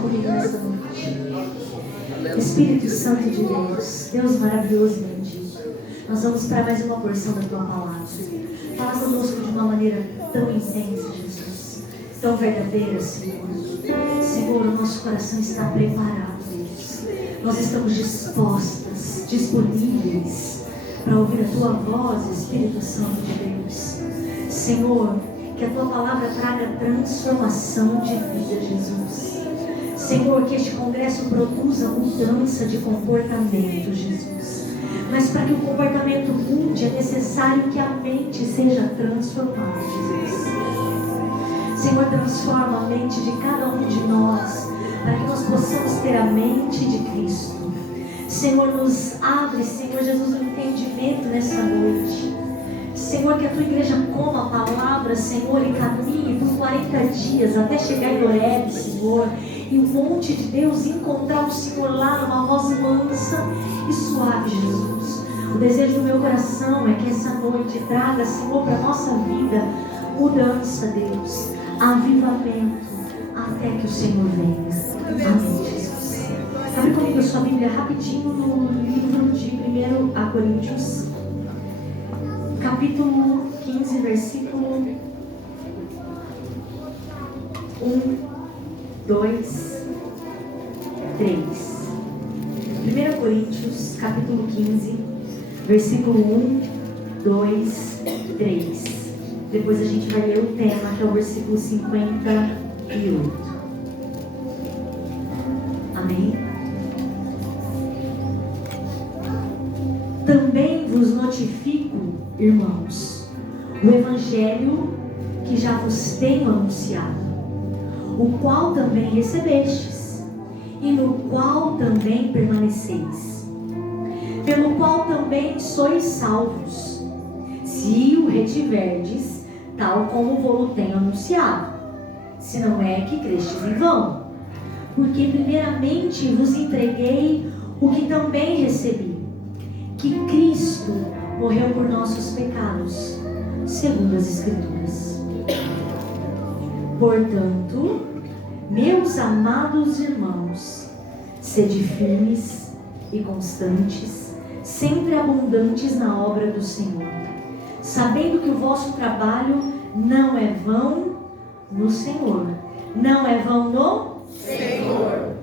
comigo nessa noite. Espírito Santo de Deus, Deus maravilhoso e bendito, nós vamos para mais uma porção da Tua palavra. Fala conosco de uma maneira tão intensa, Jesus, tão verdadeira, Senhor. Senhor, o nosso coração está preparado, Deus. Nós estamos dispostas, disponíveis para ouvir a Tua voz, Espírito Santo de Deus. Senhor, que a Tua palavra traga transformação de vida, Jesus. Senhor, que este congresso produza mudança de comportamento, Jesus. Mas para que o comportamento mude, é necessário que a mente seja transformada, Jesus. Senhor, transforma a mente de cada um de nós, para que nós possamos ter a mente de Cristo. Senhor, nos abre, Senhor Jesus, um entendimento nessa noite. Senhor, que a Tua igreja coma a palavra, Senhor, e caminhe por 40 dias até chegar em Horebe, Senhor, e o monte de Deus encontrar o Senhor lá numa voz mansa e suave, Jesus. O desejo do meu coração é que essa noite traga, Senhor, para a nossa vida mudança, Deus, avivamento, até que o Senhor venha. Amém, Jesus. Abre comigo a sua Bíblia rapidinho no livro de 1 Coríntios, capítulo 15, versículo 1, 2, 3. 1 Coríntios, capítulo 15, versículo 1, 2, 3. Depois a gente vai ler o tema, que é o versículo 58. Amém? Também vos notifico, irmãos, o evangelho que já vos tenho anunciado, o qual também recebestes, e no qual também permaneceis, pelo qual também sois salvos, se o retiverdes, tal como vou tenho anunciado, se não é que crestes em vão. Porque primeiramente vos entreguei o que também recebi, que Cristo morreu por nossos pecados, segundo as Escrituras. Portanto, meus amados irmãos, sede firmes e constantes, sempre abundantes na obra do Senhor, sabendo que o vosso trabalho não é vão no Senhor. Não é vão no Senhor.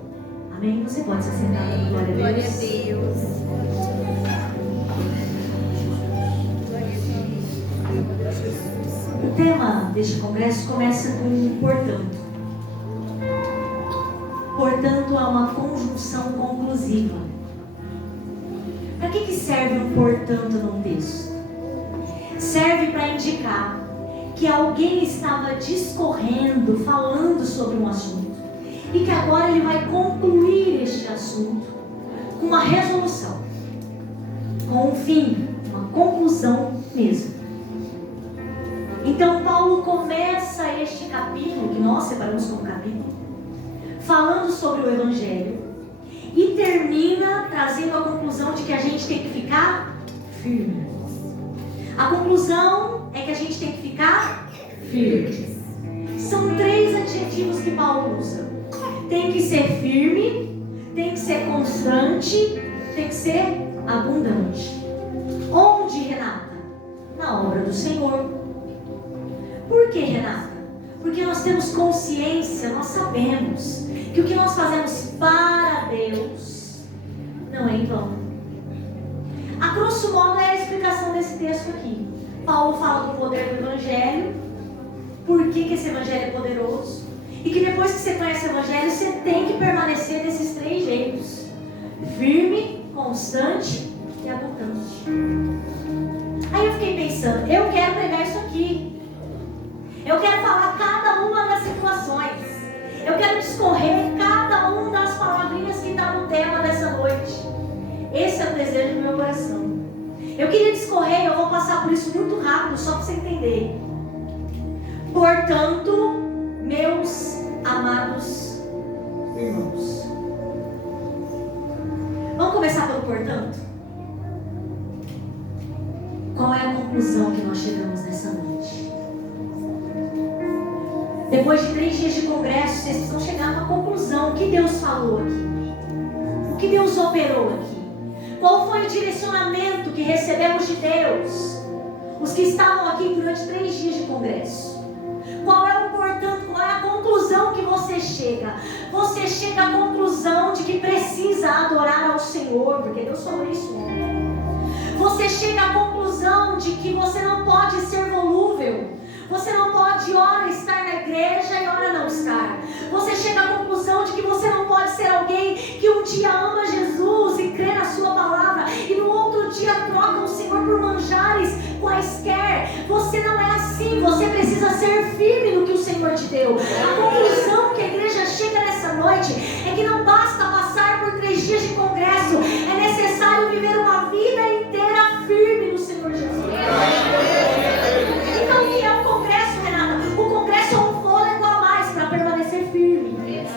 Amém? Você pode se sentar, glória a Deus. O tema deste congresso começa com portanto. Portanto, é uma conjunção conclusiva. Para que serve um portanto num texto? Serve para indicar que alguém estava discorrendo, falando sobre um assunto, e que agora ele vai concluir este assunto com uma resolução, com um fim, uma conclusão mesmo. Então Paulo começa este capítulo, que nós separamos como capítulo, falando sobre o Evangelho, e termina trazendo a conclusão de que a gente tem que ficar firme. A conclusão é que a gente tem que ficar firme. São 3 adjetivos que Paulo usa. Tem que ser firme, tem que ser constante, tem que ser abundante. Onde, Renata? Na obra do Senhor. Por que, Renata? Porque nós temos consciência, nós sabemos que o que nós fazemos para Deus não é em vão. A grosso modo é a explicação desse texto aqui. Paulo fala do poder do Evangelho, por que esse Evangelho é poderoso, e que depois que você conhece o Evangelho, você tem que permanecer desses 3 jeitos: firme, constante e abundante. Aí eu fiquei pensando, eu quero pregar isso aqui. Eu quero falar cada uma das situações. Eu quero discorrer cada uma das palavrinhas que está no tema dessa noite. Esse é o desejo do meu coração. Eu queria discorrer, eu vou passar por isso muito rápido, só para você entender. Portanto, meus amados irmãos. Vamos começar pelo portanto? Qual é a conclusão que nós chegamos nessa noite? Depois de 3 dias de congresso, vocês precisam chegar a uma conclusão. O que falou aqui? O que Deus operou aqui? Qual foi o direcionamento que recebemos de Deus? Os que estavam aqui durante 3 dias de congresso. Qual é a conclusão que você chega? Você chega à conclusão de que precisa adorar ao Senhor, porque Deus falou isso. Você chega à conclusão de que você não pode ser volúvel. Você não pode, ora, estar na igreja e ora não estar. Você chega à conclusão de que você não pode ser alguém que um dia ama Jesus e crê na sua palavra e no outro dia troca o Senhor por manjares quaisquer. Você não é assim. Você precisa ser firme no que o Senhor te deu. A conclusão que a igreja chega nessa noite é que não basta passar por 3 dias de congresso. É necessário viver uma vida inteira firme no Senhor Jesus. Então, o que é o congresso, Renata? O congresso é um fôlego a mais para permanecer firme.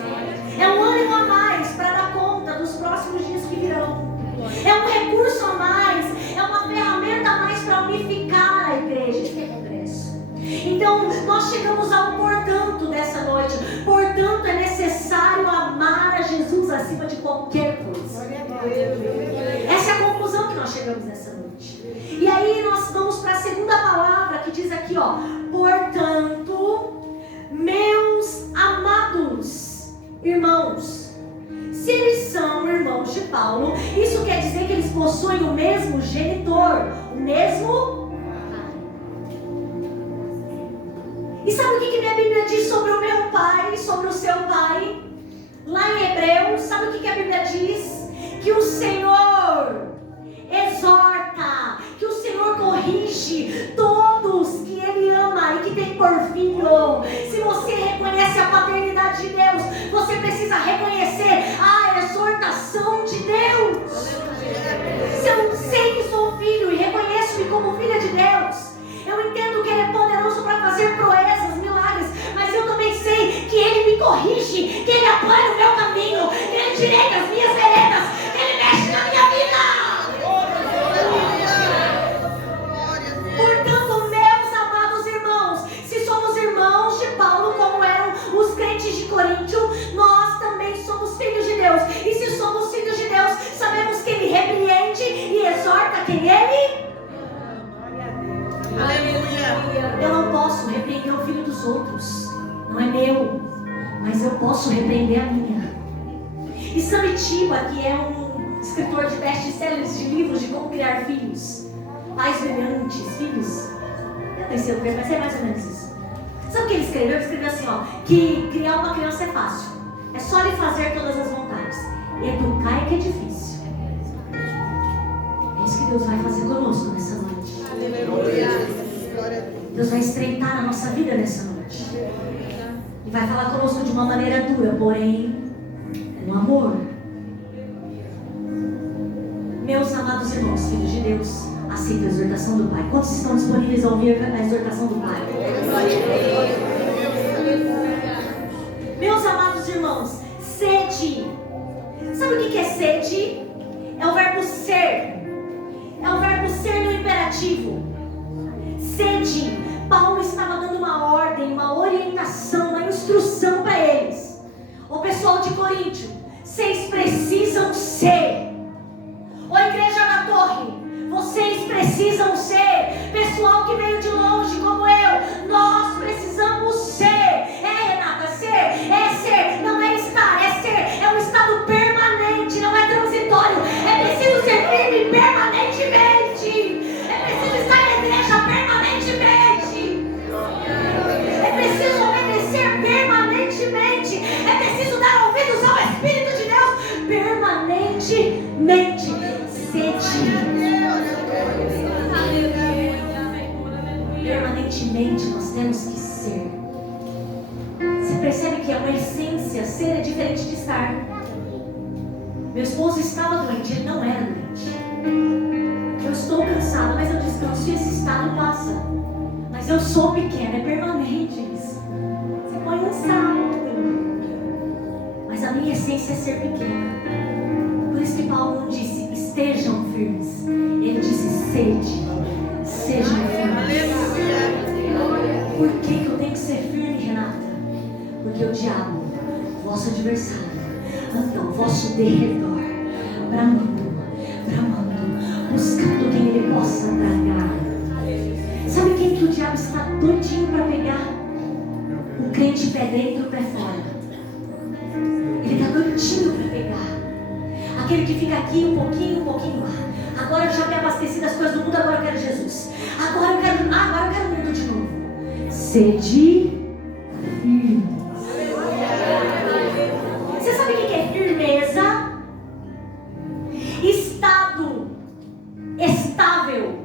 É um ânimo a mais para dar conta dos próximos dias que virão. É um recurso a mais. É uma ferramenta a mais para unificar a igreja. Isso que é congresso. Então, nós chegamos ao portanto dessa noite. Portanto, é necessário amar a Jesus acima de qualquer coisa. Essa é a conclusão que nós chegamos nessa noite. E aí nós vamos para a segunda palavra que diz aqui, ó. Portanto, meus amados irmãos, se eles são irmãos de Paulo, isso quer dizer que eles possuem o mesmo genitor, o mesmo pai. E sabe o que minha Bíblia diz sobre o meu pai, sobre o seu pai? Lá em Hebreus, sabe o que a Bíblia diz? Que o Senhor exorta, que o Senhor corrige todos que Ele ama e que tem por filho. Se você reconhece a paternidade de Deus, você precisa reconhecer a exortação de Deus. Se eu sei que sou filho e reconheço-me como filha de Deus, eu entendo que Ele é poderoso para fazer proezas, milagres, mas eu também sei que Ele me corrige, que Ele aplana o meu caminho, que Ele direita as minhas veredas, que Ele mexe na minha vida. Portanto, meus amados irmãos, se somos irmãos de Paulo, como eram os crentes de Coríntio, nós também somos filhos de Deus. E se somos filhos de Deus, sabemos que Ele repreende e exorta quem Ele. Aleluia. Eu não posso repreender o filho dos outros, não é meu, mas eu posso repreender a minha. E Sam Tiba, que é um escritor de best-sellers de livros de como criar filhos, pais brilhantes, filhos, eu nem sei o que, mas é mais ou menos isso. Sabe o que ele escreveu? Ele escreveu assim, ó, que criar uma criança é fácil, é só lhe fazer todas as vontades. Educar é que é difícil. É isso que Deus vai fazer conosco nessa noite. Aleluia. Deus vai estreitar a nossa vida nessa noite. E vai falar conosco de uma maneira dura, porém com amor. Meus amados irmãos, filhos de Deus, aceita a exortação do Pai. Quantos estão disponíveis a ouvir a exortação do Pai? Meus amados irmãos, sede. Sabe o que é sede? É o verbo ser. É o verbo ser no imperativo. Sede. Paulo estava dando uma ordem, uma orientação, uma instrução para eles. O pessoal de Coríntio, vocês precisam ser. Ô igreja da Torre, vocês precisam ser. Pessoal que veio de longe como eu, nós precisamos ser. É, Renata, ser, é ser, não é estar, é ser, é um estado permanente, não é transitório. É preciso ser firme permanentemente. É preciso estar na igreja permanentemente. É preciso obedecer permanentemente. É preciso dar ouvidos ao Espírito de Deus permanentemente. Permanentemente nós temos que ser. Você percebe que é uma essência. Ser é diferente de estar. Meu esposo estava doente, ele não era doente. Eu estou cansada, mas eu descanso e esse estado passa. Mas eu sou pequena, é permanente isso. Você pode lançar, mas a minha essência é ser pequena. Por isso que Paulo não disse estejam firmes, ele disse sejam firmes. Por que eu tenho que ser firme, Renata? Porque o diabo, vosso adversário, anda ao vosso derredor, bramando, buscando quem ele possa tragar. Sabe quem que o diabo está doidinho para pegar? O crente pé dentro, pé fora. Ele está doidinho para pegar. Aquele que fica aqui um pouquinho lá. Agora eu já me abasteci das coisas do mundo, agora eu quero Jesus. Agora eu quero o mundo de novo. Sede firme. Você sabe o que é firmeza? Estado estável,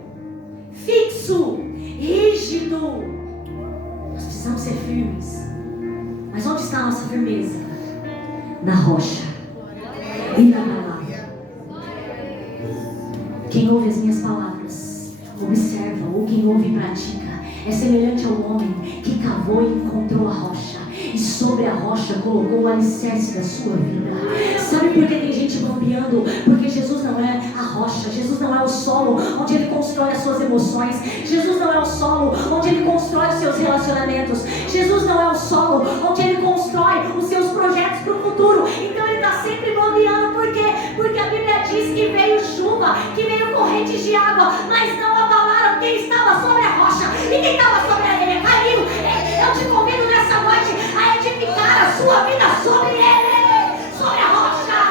fixo, rígido. Nós precisamos ser firmes. Mas onde está a nossa firmeza? Na rocha e na palavra. Quem ouve as minhas palavras, observa, ou quem ouve e pratica, é semelhante ao homem que cavou e encontrou a rocha, e sobre a rocha colocou o alicerce da sua vida. Sabe por que tem gente bambeando? Porque Jesus não é a rocha, Jesus não é o solo onde ele constrói as suas emoções, Jesus não é o solo onde ele constrói os seus relacionamentos, Jesus não é o solo onde ele constrói os seus projetos para o futuro. Então ele está sempre bambeando. Por quê? Porque a Bíblia diz que veio chuva, que veio correntes de água, mas não abalaram quem estava sobre a rocha, e quem estava sobre a areia caiu. Eu te convido nessa noite a edificar a sua vida sobre ele, sobre a rocha.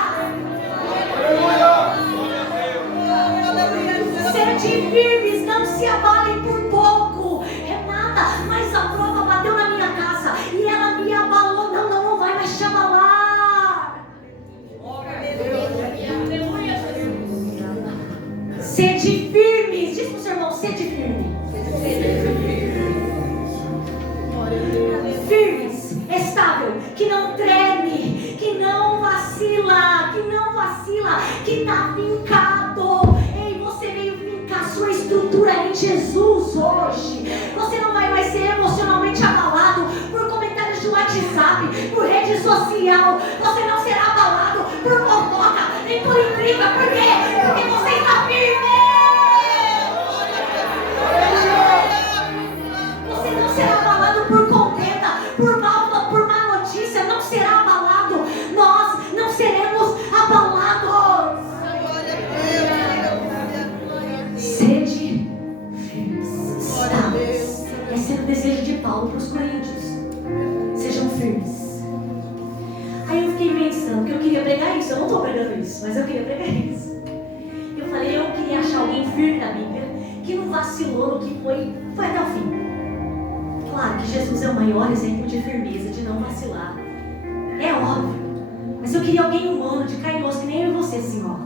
Sede firmes, não se abalem por pouco. Renata, mas a prova bateu na minha casa e ela me abalou. Não vai mais te abalar. Sede firmes, diz pro seu irmão, sede firme. Firmes, estável, que não treme, que não vacila, que está fincado. Ei, você veio fincar sua estrutura em Jesus hoje. Você não vai mais ser emocionalmente abalado por comentários de WhatsApp, por rede social. Você não será abalado por fofoca, nem por intriga. Por quê? Porque você está firme. Você não será abalado por contenda, por má notícia. Não será abalado. Nós não seremos abalados. Sede firmes, estáveis. Esse era o desejo de Paulo para os coríntios. Sejam firmes. Aí eu fiquei pensando que eu queria pregar isso. Eu não estou pregando isso, mas eu queria pregar isso. Eu falei, eu queria achar alguém firme na Bíblia, que não vacilou no que foi até o fim. Claro que Jesus é o maior exemplo de firmeza, de não vacilar. É óbvio. Mas eu queria alguém humano, de carne e osso, que nem eu e você, Senhor.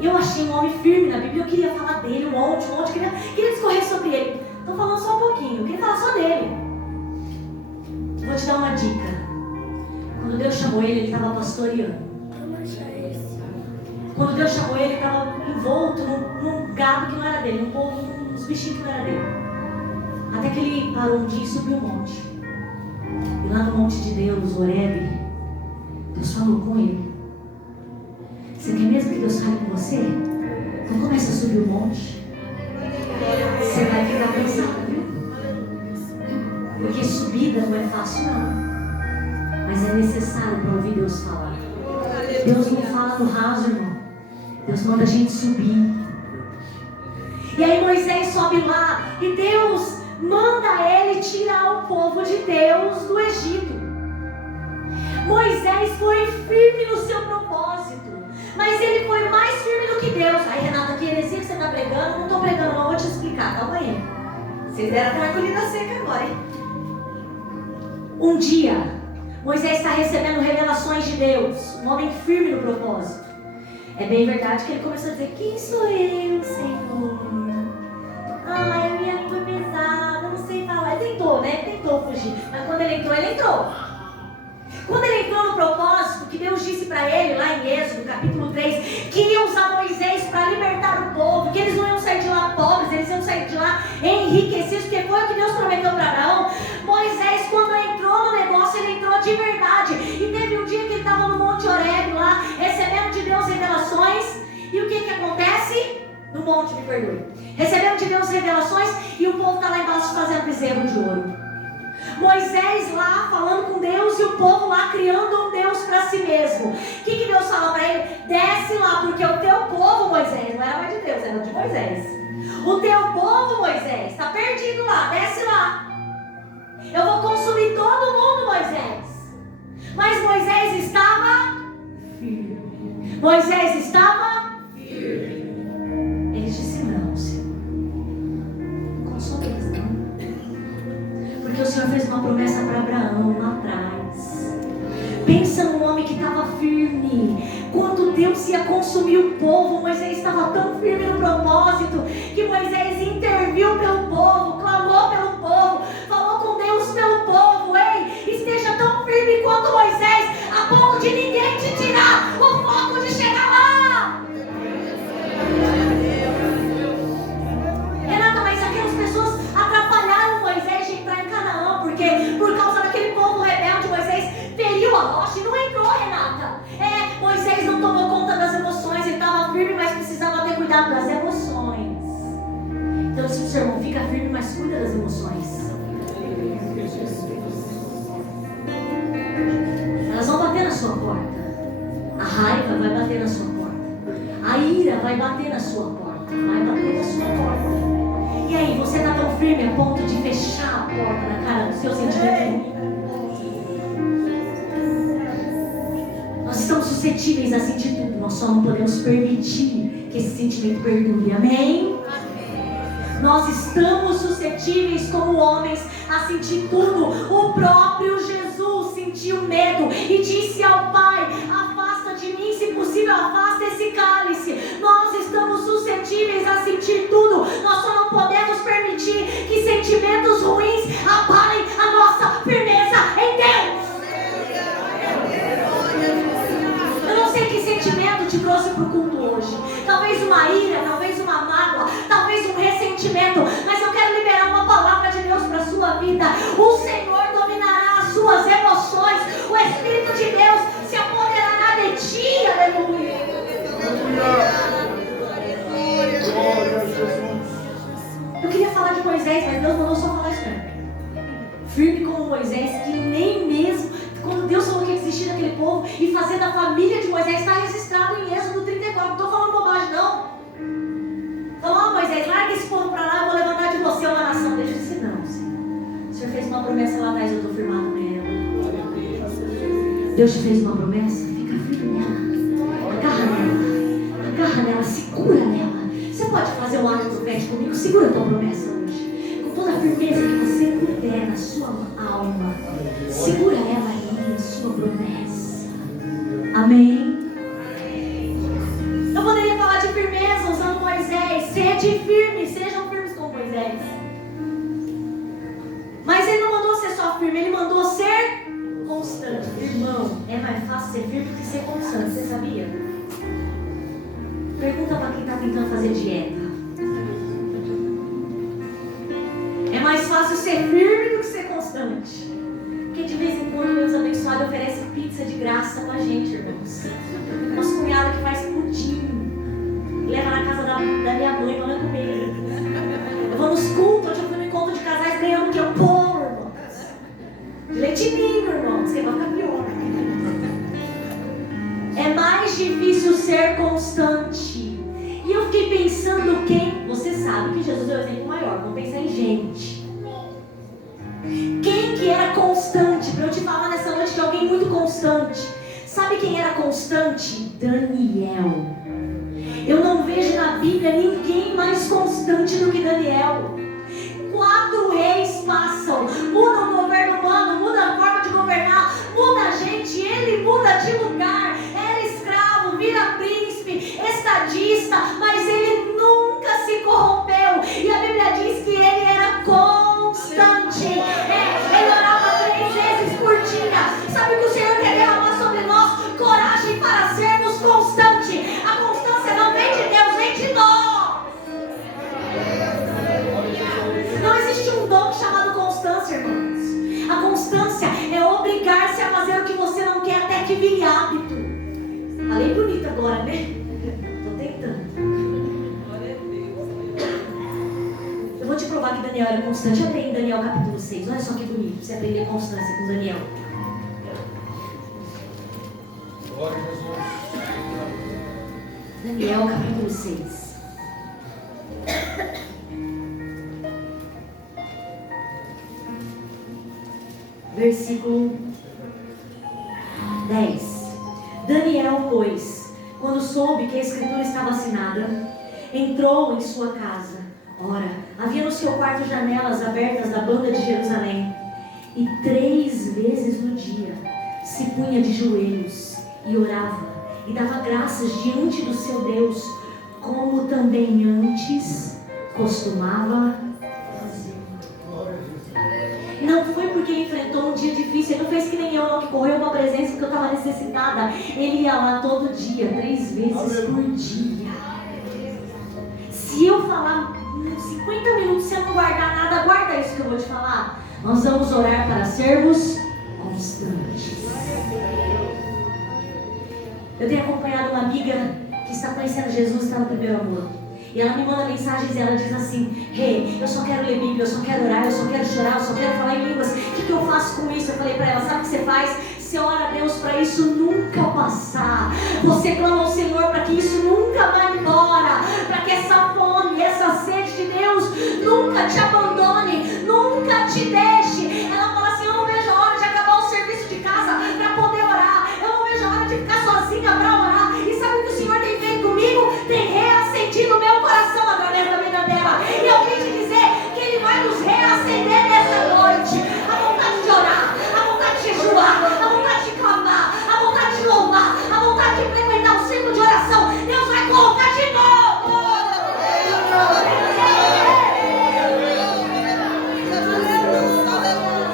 Eu achei um homem firme na Bíblia, eu queria falar dele, um monte, queria discorrer sobre ele. Estou falando só um pouquinho, eu queria falar só dele. Vou te dar uma dica. Quando Deus chamou ele estava pastoreando. Quando Deus chamou ele estava envolto num gado que não era dele, uns bichinhos que não era dele. Até que ele parou um dia e subiu um monte. E lá no monte de Deus, Horebe, Deus falou com ele. Você quer mesmo que Deus fale com você? Então começa a subir o monte. Você vai ficar cansado, viu? Porque subida não é fácil não. Mas é necessário para ouvir Deus falar. Deus não fala no raso, irmão. Deus manda a gente subir. E aí Moisés sobe lá e Deus manda ele tirar o povo de Deus do Egito. Moisés foi firme no seu propósito, mas ele foi mais firme do que Deus. Aí, Renata, que heresia que você está pregando? Não estou pregando, não, vou te explicar, calma aí. Vocês deram a tranquilidade seca agora, hein? Um dia, Moisés está recebendo revelações de Deus, um homem firme no propósito. É bem verdade que ele começou a dizer, quem sou eu, Senhor? Ai, a minha língua é pesada, não sei falar. Ele tentou, né? Tentou fugir. Mas quando ele entrou, ele entrou. Quando ele entrou no propósito, que Deus disse para ele, lá em Êxodo, capítulo 3, que ia usar Moisés para libertar o povo, que eles não iam sair de lá pobres, eles iam sair de lá enriquecidos, porque foi o que Deus prometeu para Abraão. Moisés, quando entrou no negócio, ele entrou de verdade. E teve um dia que ele estava no Monte Horebe lá, recebendo de Deus revelações. E o que acontece? No monte, me perdoe. Recebendo de Deus revelações e o povo está lá embaixo fazendo bezerro de ouro. Moisés lá falando com Deus e o povo lá criando um Deus para si mesmo. O que Deus fala para ele? Desce lá, porque o teu povo, Moisés, não era mais de Deus, era de Moisés. O teu povo, Moisés, está perdido lá, desce lá. Eu vou consumir todo mundo, Moisés. Mas Moisés estava firme. Moisés estava firme. Ele disse: não, Senhor, não consome eles não. Porque o Senhor fez uma promessa para Abraão lá atrás. Pensa num homem que estava firme. Quando Deus ia consumir o povo, Moisés estava tão firme no propósito que Moisés interviu pelo povo, clamou pelo povo, falou com Deus pelo povo. Ei, esteja tão firme quanto Moisés, a ponto de ninguém te tirar o foco de chegar lá. Renata, mas aquelas pessoas atrapalharam Moisés de entrar em Canaã, porque por causa daquele povo rebelde, Moisés feriu a rocha e não entrou, Renata. Moisés não tomou conta das emoções, ele estava firme, mas precisava ter cuidado das emoções. Então, se o seu irmão fica firme, mas cuida das emoções. Elas vão bater na sua porta. A raiva vai bater na sua porta. A ira vai bater na sua porta. Vai bater na sua porta. E aí, você está tão firme a ponto de fechar a porta na cara do seu sentimento? Nós estamos suscetíveis a sentir tudo. Nós só não podemos permitir que esse sentimento perdure. Amém? Nós estamos suscetíveis como homens a sentir tudo. O próprio Jesus sentiu medo e disse ao Pai: afasta de mim, se possível, afasta esse cálice. Nós estamos suscetíveis a sentir tudo. Nós só não podemos permitir que sentimentos ruins abalem a nossa firmeza em Deus. Eu não sei que sentimento te trouxe para o culto hoje. Talvez uma ira, talvez uma mágoa, talvez um ressentimento. Mas eu quero liberar uma palavra de Deus para a sua vida. O Senhor dominará as suas emoções. O Espírito de Deus se apoderará de ti. Aleluia. Eu queria falar de Moisés, mas Deus mandou só falar isso mesmo. Firme como Moisés, que nem mesmo quando Deus falou que ia existir daquele povo e fazer da família de Moisés, está registrado em Êxodo 34. Não estou falando bobagem, não. Falou: Moisés, larga esse povo para lá, eu vou levantar de você uma nação. Ele disse: não, Senhor. O Senhor fez uma promessa lá atrás, eu estou firmado nela. Deus te fez uma promessa, fica firme nela. Agarra nela, segura nela. Você pode fazer um ato profético comigo? Segura a tua promessa hoje. Com toda a firmeza que você puder na sua alma. Segura ela aí, a sua promessa. Amém? Eu poderia falar de firmeza usando Moisés. Sede firme, sejam firmes como Moisés. Mas ele não mandou ser só firme, ele mandou ser constante. Irmão, é mais fácil ser firme do que ser constante, você sabia? Pergunta para quem está tentando fazer dieta. É mais fácil ser firme do que ser constante. Porque de vez em quando Deus abençoado oferece pizza de graça pra gente, irmãos. Nossa cunhada que faz pudim, leva na casa da minha mãe, manda comer. Eu vou nos cultos, hoje eu fui no encontro de casais ganhando que eu pô, irmãos. De leitinho, irmãos, que vai ficar pior. É mais difícil ser constante. E eu fiquei pensando você sabe que Jesus é o exemplo maior, vamos pensar em gente. Quem que era constante? Para eu te falar nessa noite de alguém muito constante. Sabe quem era constante? Daniel. Eu não vejo na Bíblia ninguém mais constante do que Daniel. 4 reis passam, muda o governo humano, muda a forma de governar, muda a gente, ele muda de lugar. Era escravo, vira príncipe, estadista, mas ele nunca se corrompeu. E a Bíblia diz que ele era constante. Ele orava 3 vezes por dia. Sabe o que o Senhor quer derramar sobre nós? Coragem para sermos constantes. A constância não vem de Deus, vem de nós. Não existe um dom chamado constância, irmãos. A constância é obrigar-se a fazer o que você não quer até que vire hábito. Falei bonito agora, né? Estou tentando. Eu vou te provar que Daniel era constante. Abre em Daniel capítulo 6. Olha só que bonito você aprender constância com Daniel. Daniel capítulo 6. Versículo 10. Daniel, pois, quando soube que a escritura estava assinada, entrou em sua casa. Ora, havia no seu quarto janelas abertas da banda de Jerusalém, e 3 vezes no dia se punha de joelhos e orava, e dava graças diante do seu Deus, como também antes costumava fazer. Não foi porque enfrentou um dia difícil, ele não fez que nem eu, não, que correu uma presença porque eu estava necessitada. Ele ia lá todo dia, 3 vezes por dia. Se eu falar 50 minutos, se eu não guardar nada, guarda isso que eu vou te falar. Nós vamos orar para sermos constantes. Eu tenho acompanhado uma amiga que está conhecendo Jesus, está no primeiro amor. E ela me manda mensagens e ela diz assim: Rê, eu só quero ler Bíblia, eu só quero orar, eu só quero chorar, eu só quero falar em línguas. O que eu faço com isso? Eu falei para ela: sabe o que você faz? Você ora a Deus para isso nunca passar. Você clama ao Senhor para que isso nunca vá embora, para que essa fome, essa sede de Deus nunca te abandone, nunca te deixe. Ela fala assim: eu não vejo a hora de acabar o serviço de casa para poder orar. Eu não vejo a hora de ficar sozinha para orar. E sabe o que o Senhor tem feito comigo? Tem reacendido o meu coração através da vida dela. E eu vim te dizer que Ele vai nos reacender nessa noite. A vontade de orar, a vontade de jejuar, a vontade de clamar, a vontade de louvar, a vontade de frequentar o ciclo de oração. Deus vai colocar de novo.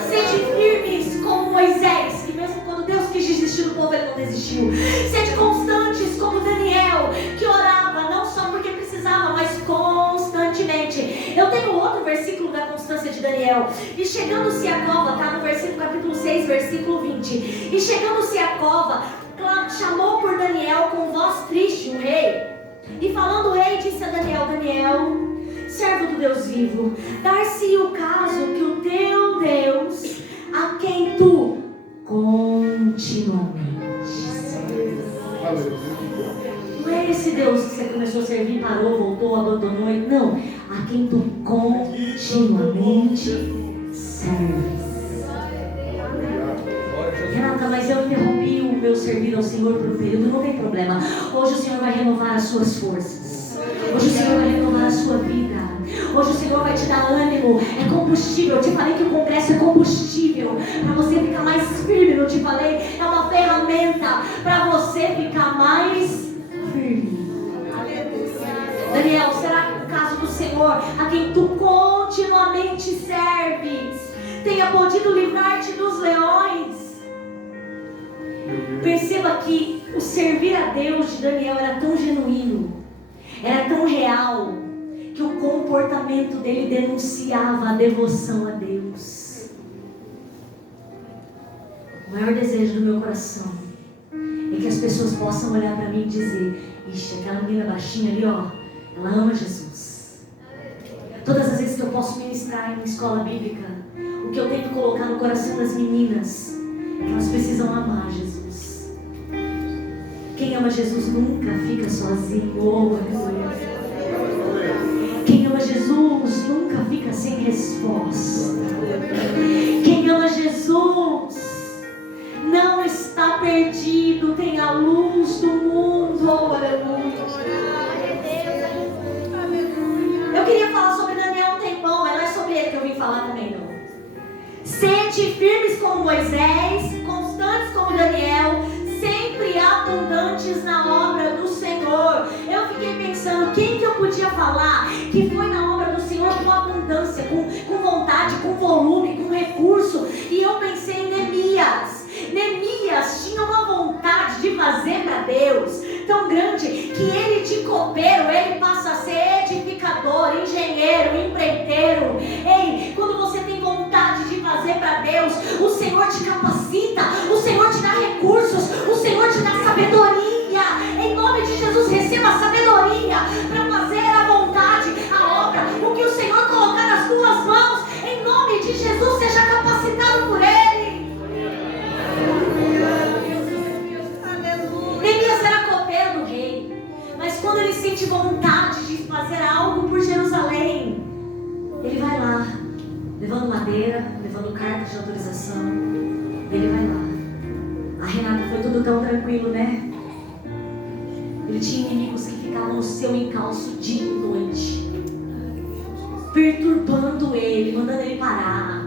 Sede firmes como Moisés, que mesmo quando Deus quis desistir do povo, ele não desistiu. Sede constantes como Daniel, que orava não só porque precisava, mas constantemente. Eu tenho outro versículo da constância de Daniel. E chegando-se à cova, está no versículo capítulo 6, versículo 20. E chegando-se à cova, chamou por Daniel com voz triste o rei. E falando o rei, disse a Daniel: Daniel, servo do Deus vivo, dar-se o caso que o teu Deus, a quem tu continuamente serves. Não é esse Deus que você começou a servir, parou, voltou, abandonou. Não, a quem tu continuamente serves. Renata, mas eu interrompi o meu servir ao Senhor por um período, não tem problema. Hoje o Senhor vai renovar as suas forças. Hoje o Senhor vai renovar a sua vida. Hoje o Senhor vai te dar ânimo. É combustível. Eu te falei que o congresso é combustível para você ficar mais firme. Eu te falei, é uma ferramenta para você ficar mais firme. Daniel, será que o caso do Senhor, a quem tu continuamente serves, tenha podido livrar-te dos leões? Perceba que o servir a Deus de Daniel era tão genuíno, era tão real, que o comportamento dele denunciava a devoção a Deus. O maior desejo do meu coração é que as pessoas possam olhar para mim e dizer: ixi, aquela menina baixinha ali, ó, ela ama Jesus. Todas as vezes que eu posso ministrar em escola bíblica, o que eu tento colocar no coração das meninas é que elas precisam amar Jesus. Quem ama Jesus nunca fica sozinho. Oh, aleluia. Quem ama Jesus nunca fica sem resposta. Quem ama Jesus não está perdido, tem a luz do mundo. Oh, aleluia. Eu queria falar sobre Daniel um tempão, mas não é sobre ele que eu vim falar também, não. Sede firmes como Moisés, constantes como Daniel, sempre abundantes na obra do Senhor. Eu fiquei pensando, quem que eu podia falar que foi na obra do Senhor com abundância, com vontade, com volume, com recurso? E eu pensei em Neemias. Neemias tinha uma vontade de fazer para Deus tão grande que ele, de copeiro, ele passa a ser edificador, engenheiro, empreiteiro. Ei, quando você tem vontade de fazer para Deus, o Senhor te capacita, o Senhor te dá recursos, o Senhor te dá sabedoria. Em nome de Jesus, receba sabedoria para fazer a vontade, a obra, o que o Senhor colocar nas tuas mãos. Em nome de Jesus, seja capacitado por Ele. vontade de fazer algo por Jerusalém, ele vai lá, levando madeira, levando cartas de autorização. Ele vai lá. A Renata, foi tudo tão tranquilo, né? Ele tinha inimigos que ficavam no seu encalço dia e noite, perturbando ele, mandando ele parar,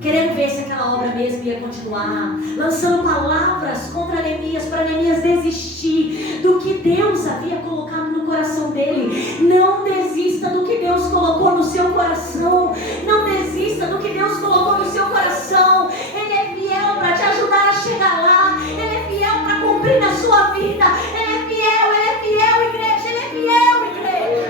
querendo ver se aquela obra mesmo ia continuar, lançando palavras contra Neemias, para Neemias desistir do que Deus havia colocado no coração dele. Não desista do que Deus colocou no seu coração. Não desista do que Deus colocou no seu coração. Ele é fiel para te ajudar a chegar lá. Ele é fiel para cumprir na sua vida. Ele é fiel, igreja. Ele é fiel, igreja.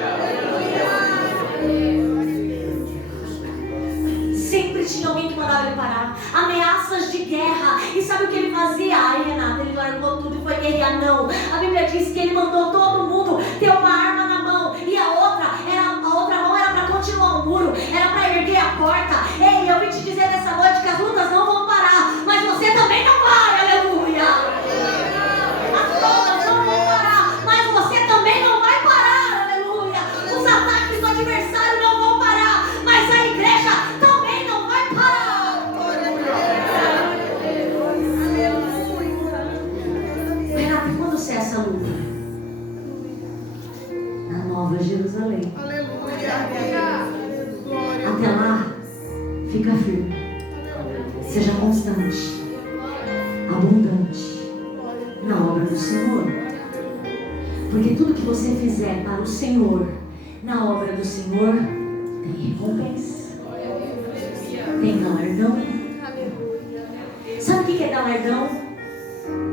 Sempre tinha alguém que mandava ele parar. Ameaças de guerra. E sabe o que ele fazia? Ai, Renata, ele largou tudo e foi guerrear. Não. A Bíblia diz que ele mandou todo mundo ter uma arma na mão. E a outra mão era para continuar o muro. Era para erguer a porta. Ei, eu vim te dizer nessa noite que as lutas não vão parar. Mas você também não para, aleluia. As lutas não vão parar. Mas você também não vai parar, aleluia. Os ataques do adversário não vão parar. Mas a igreja também não vai parar. Renato, quando cessa a luta? Na Nova Jerusalém. Até lá, fica firme. Seja constante, abundante na obra do Senhor. Porque tudo que você fizer para o Senhor, na obra do Senhor, tem recompensa, tem galardão. Sabe o que é galardão?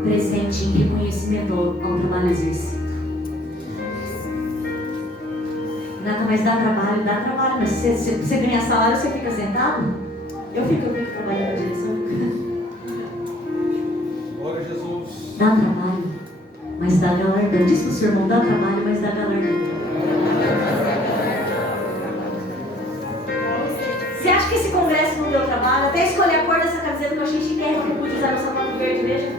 Presente em reconhecimento ao trabalho exercido. Nada, mas dá trabalho, mas você ganha salário, você fica sentado? Eu fico trabalhando na direção. Glória a Jesus. Dá trabalho, mas dá galardão. Diz pro seu irmão, dá trabalho, mas dá galardão. Você acha que esse congresso não deu trabalho? Até escolher a cor dessa camiseta que eu achei chiquérrima, que eu pude usar no sapato verde, veja.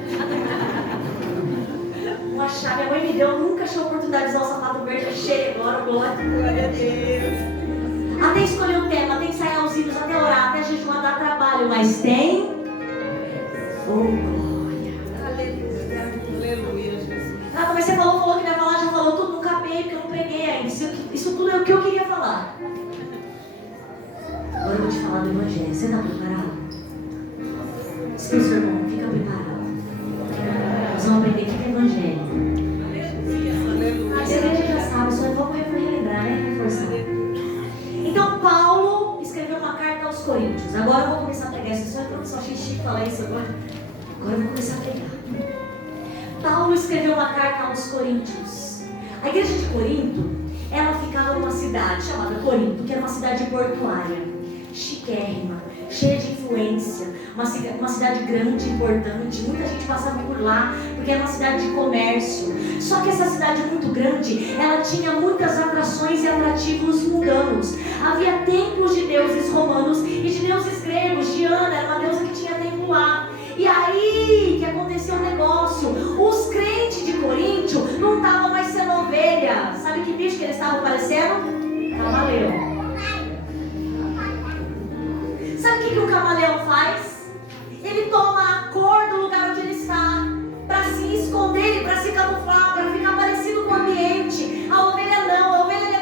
Uma chave, a mãe me deu, eu nunca achei a oportunidade de usar o sapato verde, achei agora, glória a Deus. Até escolher o tema, até ensaiar os hinos, até orar, até jejuar, dá trabalho, mas tem. Oh, glória. Aleluia, Jesus. Ah, mas você falou que vai falar, já falou tudo, não capei, porque eu não preguei ainda. Isso tudo é o que eu queria falar. Agora eu vou te falar do Evangelho. Você está preparado? Diz para o seu irmão, fica preparado. Nós vamos aprender o que é Evangelho. A igreja já sabe, só vamos relembrar, né? Reforçar. Então, Paulo escreveu uma carta aos Coríntios. Agora eu vou começar a pregar isso. Só introdução, achei chique falar isso agora. Agora eu vou começar a pregar. Paulo escreveu uma carta aos Coríntios. A igreja de Corinto, ela ficava numa cidade chamada Corinto, que era uma cidade portuária, chiquérrima, cheia de influência, uma cidade grande, importante. Muita gente passava por lá, porque era uma cidade de comércio. Só que essa cidade muito grande, ela tinha muitas atrações e atrativos mundanos. Havia templos de deuses romanos e de deuses gregos. Diana era uma deusa que tinha templo lá. E aí que aconteceu um negócio. Os crentes de Coríntio não estavam mais sendo ovelha. Sabe que bicho que eles estavam parecendo? Camaleão. Sabe o que o camaleão faz? Ele toma a cor do lugar onde ele está para se esconder e para se camuflar, para ficar parecido com o ambiente. A ovelha não, a ovelha é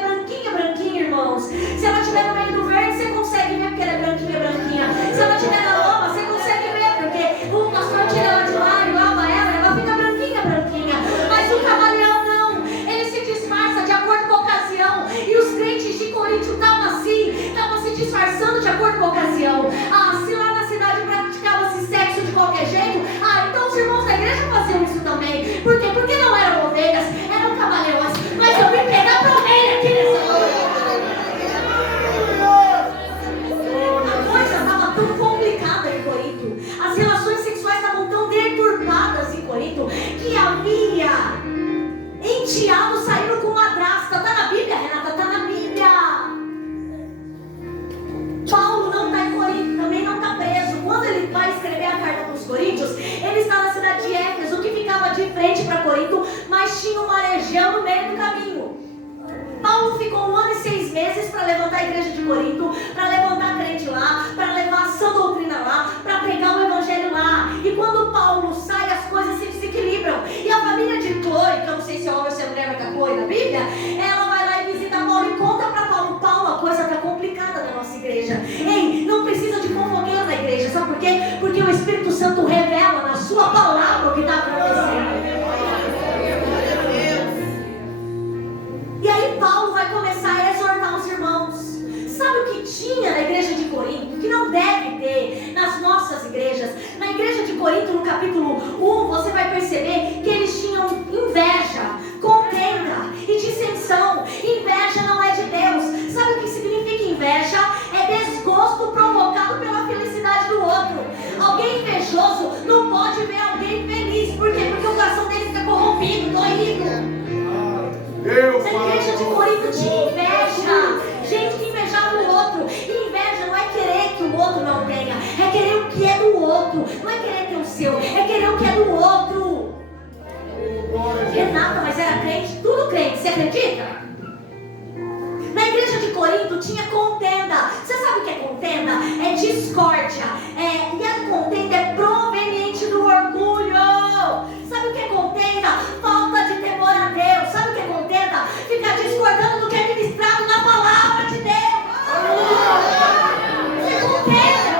branquinha, irmãos. Se ela estiver no meio do verde, você consegue ver porque ela é branquinha. Se ela estiver na lama, você consegue ver porque o pastor tira ela de lá e lava ela fica branquinha. Mas o camaleão não, ele se disfarça de acordo com a ocasião. E os crentes de Coríntio estavam se disfarçando de acordo com a ocasião. Se lá na cidade praticava-se sexo de qualquer jeito, então os irmãos da igreja faziam isso também. Por quê? Porque não eram ovelhas, eram camaleões. Mas eu vim pegar pra ovelha aqui nessa noite. A coisa estava tão complicada em Corinto, as relações sexuais estavam tão deturpadas em Corinto, que havia enteado saindo com madrasta. Está na Bíblia, Renata? Está na Bíblia. Paulo não está em Corinto, também não está preso. Quando ele vai escrever a carta para os Coríntios, ele está na cidade de Éfeso, que ficava de frente para Corinto, mas tinha uma região no meio do caminho. vezes para levantar a igreja de Corinto, para levantar crente lá, para levar a sã doutrina lá, para pregar o evangelho lá. E quando Paulo sai, as coisas se desequilibram. E a família de Chloe, que eu não sei se é homem ou se é mulher, mas que é Chloe na Bíblia, ela vai lá e visita Paulo e conta para Paulo: Paulo, a coisa está complicada na nossa igreja. Ei, não precisa de fofoqueiro na igreja. Sabe por quê? Porque o Espírito Santo revela na sua palavra o que está acontecendo. E aí Paulo vai começar a exortar os irmãos. Sabe o que tinha na igreja de Corinto, que não deve ter nas nossas igrejas? Na igreja de Corinto, no capítulo 1, você vai perceber que eles tinham inveja, contenda e dissensão. Inveja não é de Deus. Sabe o que significa inveja? É desgosto provocado pela felicidade do outro. Alguém invejoso não pode ver alguém feliz. Por quê? Porque o coração dele fica corrompido, doído. A igreja de Corinto tinha inveja. Gente que invejava o outro. E inveja não é querer que o outro não tenha, é querer o que é do outro. Não é querer ter o seu, é querer o que é do outro. Renata, mas era crente? Tudo crente, você acredita? Na igreja de Corinto tinha contenda. Você sabe o que é contenda? É discórdia. E a contenda é proveniente do orgulho. Sabe o que é contenda? Falta de temor a Deus. Sabe o que é contenda? Ficar discordando do que é ministrado na palavra de Deus. Isso é contenda.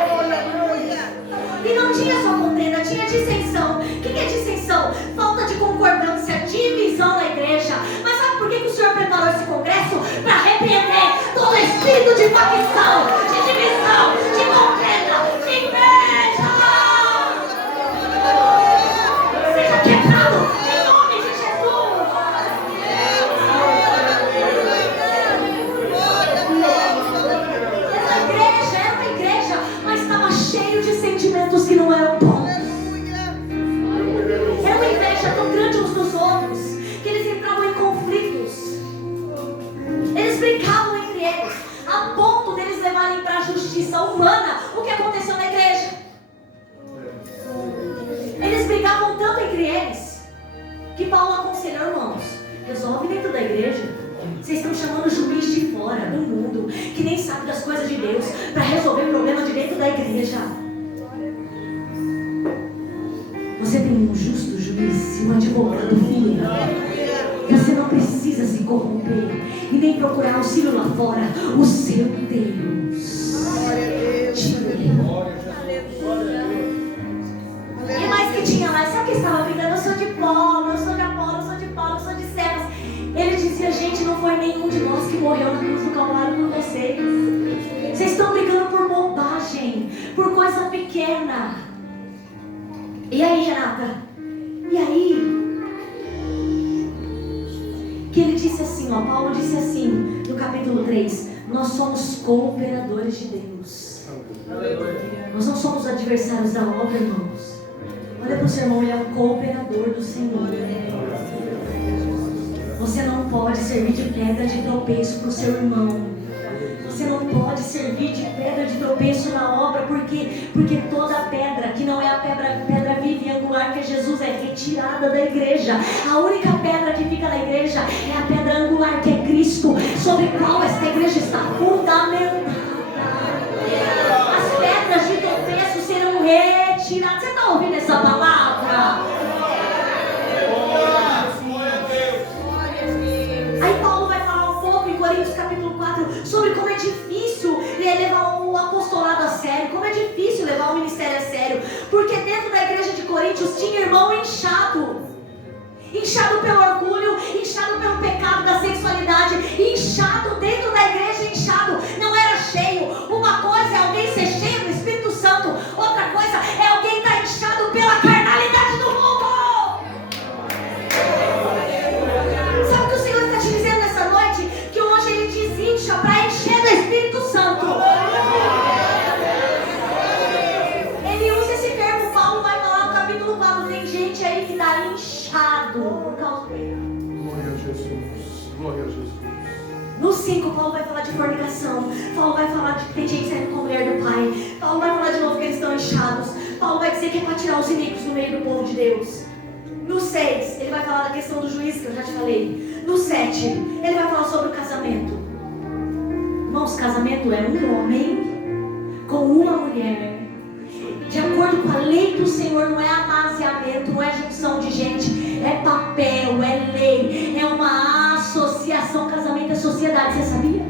E não tinha só contenda, tinha dissensão. O que é dissensão? Falta de concordância, divisão na igreja. Mas sabe por que o Senhor preparou esse congresso? Para repreender todo espírito de facção, de divisão, de contenda, de inveja. Seja quebrado em nome de Jesus. Essa igreja era uma igreja, mas estava cheio de sentimentos que não eram bons. Era uma inveja tão grande uns dos outros que eles entravam em conflitos. Eles brigavam entre eles, a ponto deles levarem para a justiça humana o que aconteceu na igreja. Eles brigavam tanto entre eles que Paulo aconselhou: irmãos, resolve dentro da igreja. Vocês estão chamando o juiz de fora, do mundo, que nem sabe das coisas de Deus, para resolver o problema de dentro da igreja. Você tem um justo juiz e um advogado fiel. Você não precisa se corromper e nem procurar auxílio lá fora. O seu Deus te deu. E mais que tinha lá, sabe que estava brigando? Eu sou de Paulo, eu sou de Apolo, eu sou de Paulo, eu sou de Cefas. Ele dizia: gente, não foi nenhum de nós que morreu na cruz do Calvário por vocês. Vocês estão brigando por bobagem, por coisa pequena. E aí, Renata? E aí? Que ele disse assim, Paulo disse assim, no capítulo 3, nós somos cooperadores de Deus. Nós não somos adversários da obra, irmãos. Olha para o seu irmão, ele é um cooperador do Senhor. Você não pode servir de pedra de tropeço para o seu irmão. Você não pode servir de pedra de tropeço na obra, porque toda pedra que não é a pedra viva e angular que é Jesus é retirada da igreja. A única pedra que fica na igreja é a pedra angular que é Cristo, sobre qual esta igreja está fundamentada. As pedras de tropeço serão retiradas. Você está ouvindo essa palavra? Aí Paulo vai falar um pouco em Coríntios capítulo 4 sobre como é difícil levar o apostolado a sério, como é difícil levar o ministério a sério, porque dentro da igreja de Coríntios tinha irmão inchado pelo orgulho, inchado pelo pecado da sexualidade, inchado dentro da igreja, inchado, não era cheio. Uma coisa é alguém ser cheio do Espírito Santo, outra coisa é alguém estar inchado pela carnalidade do mundo. Sabe o que o Senhor está te dizendo nessa noite? Que hoje Ele desincha para encher do Espírito Santo. Ele usa esse termo, Paulo vai falar no capítulo 4. Tem gente aí que está inchado por causa dele. Glória a Jesus, glória a Jesus. No 5, Paulo vai falar de fornicação. Paulo vai falar de que tem gente saindo com a mulher do pai. Paulo vai falar de novo que eles estão inchados. Paulo vai dizer que é para tirar os inimigos do meio do povo de Deus. No 6, ele vai falar da questão do juiz, que eu já te falei. No 7, ele vai falar sobre o casamento. Irmãos, casamento é um homem com uma mulher. De acordo com a lei do Senhor, não é amaziamento, não é junção de gente, é papel, é lei, é uma associação. Casamento é sociedade, você sabia?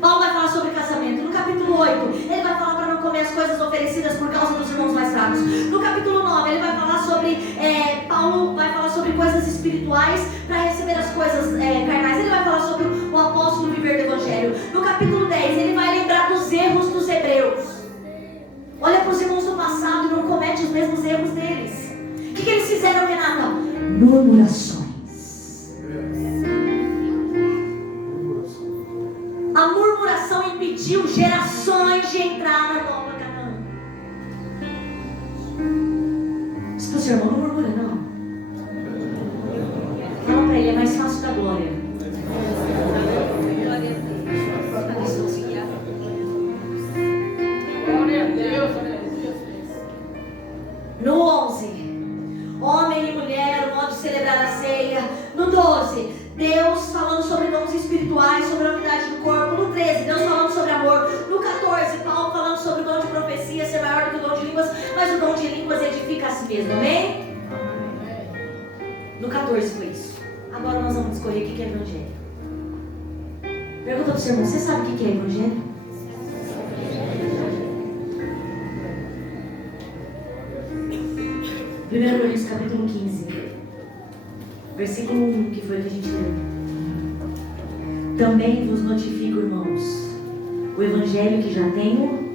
Paulo vai falar sobre casamento. No capítulo 8, ele vai falar para não comer as coisas oferecidas por causa dos irmãos mais fracos. No capítulo 9, ele vai falar sobre, Paulo vai falar sobre coisas espirituais para receber as coisas carnais. Ele vai falar sobre o apóstolo viver do evangelho. No capítulo 10, ele vai lembrar dos erros dos hebreus. Olha para os irmãos do passado e não comete os mesmos erros deles. O que eles fizeram, Renata? Murmurações. A murmuração impediu gerações de entrar na nova Canaã. Diz para o seu irmão, não murmura não. Fala para ele, é mais fácil da glória. Glória a Deus. No 11, homem e mulher, o modo de celebrar a ceia. No 12, Deus falando sobre dons espirituais, sobre a unidade do corpo. No 13, Deus falando sobre amor. No 14, Paulo falando sobre o dom de profecia ser maior do que o dom de línguas, mas o dom de línguas edifica a si mesmo, amém? No 14 foi isso. Agora nós vamos escolher o que é evangelho. Pergunta para o seu irmão, você sabe o que é evangelho? Primeiro Coríntios capítulo 15, versículo 1, que foi o que a gente leu. Também vos notifico, irmãos, o evangelho que já tenho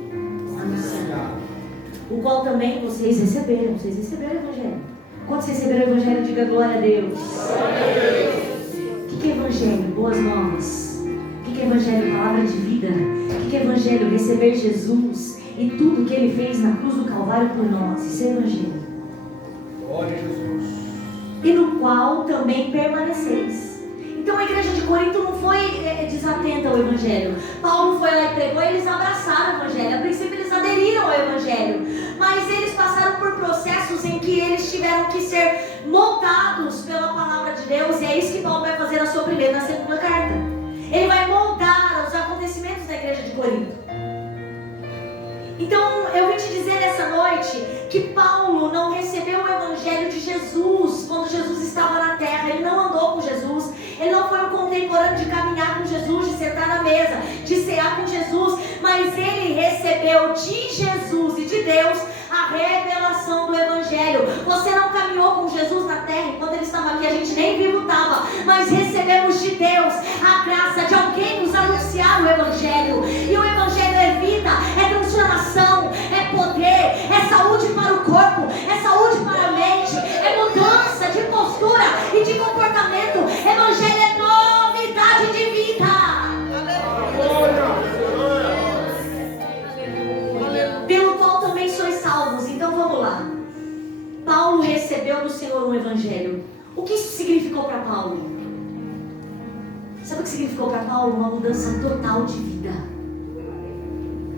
anunciado, o qual também vocês receberam. Vocês receberam o evangelho. Quando vocês receberam o evangelho, diga glória a Deus. O que é evangelho? Boas novas. O que é evangelho? Palavra de vida. O que é evangelho? Receber Jesus e tudo que Ele fez na cruz do Calvário por nós. Isso é evangelho. Glória a Jesus. E no qual também permaneceis. Então a igreja de Corinto não foi desatenta ao evangelho. Paulo foi lá e pregou e eles abraçaram o evangelho. A princípio eles aderiram ao evangelho, mas eles passaram por processos em que eles tiveram que ser moldados pela palavra de Deus. E é isso que Paulo vai fazer na segunda carta. Ele vai moldar os acontecimentos da igreja de Corinto. Então eu vim te dizer nessa noite que Paulo não recebeu o evangelho de Jesus quando Jesus estava na terra. Ele não andou com Jesus, ele não foi um contemporâneo de caminhar com Jesus, de sentar na mesa, de cear com Jesus, mas ele recebeu de Jesus e de Deus a revelação do evangelho. Você não caminhou com Jesus na terra enquanto ele estava aqui, a gente nem vivo estava, mas recebemos de Deus a graça de alguém nos anunciar o evangelho. E o evangelho é vida, é transformação, é poder, é saúde para o corpo, é saúde para a mente, é mudança de postura e de comportamento. Evangelho é novidade de vida. Pelo qual também sois salvos. Então vamos lá. Paulo recebeu do Senhor um evangelho. O que isso significou para Paulo? Sabe o que significou para Paulo? Uma mudança total de vida.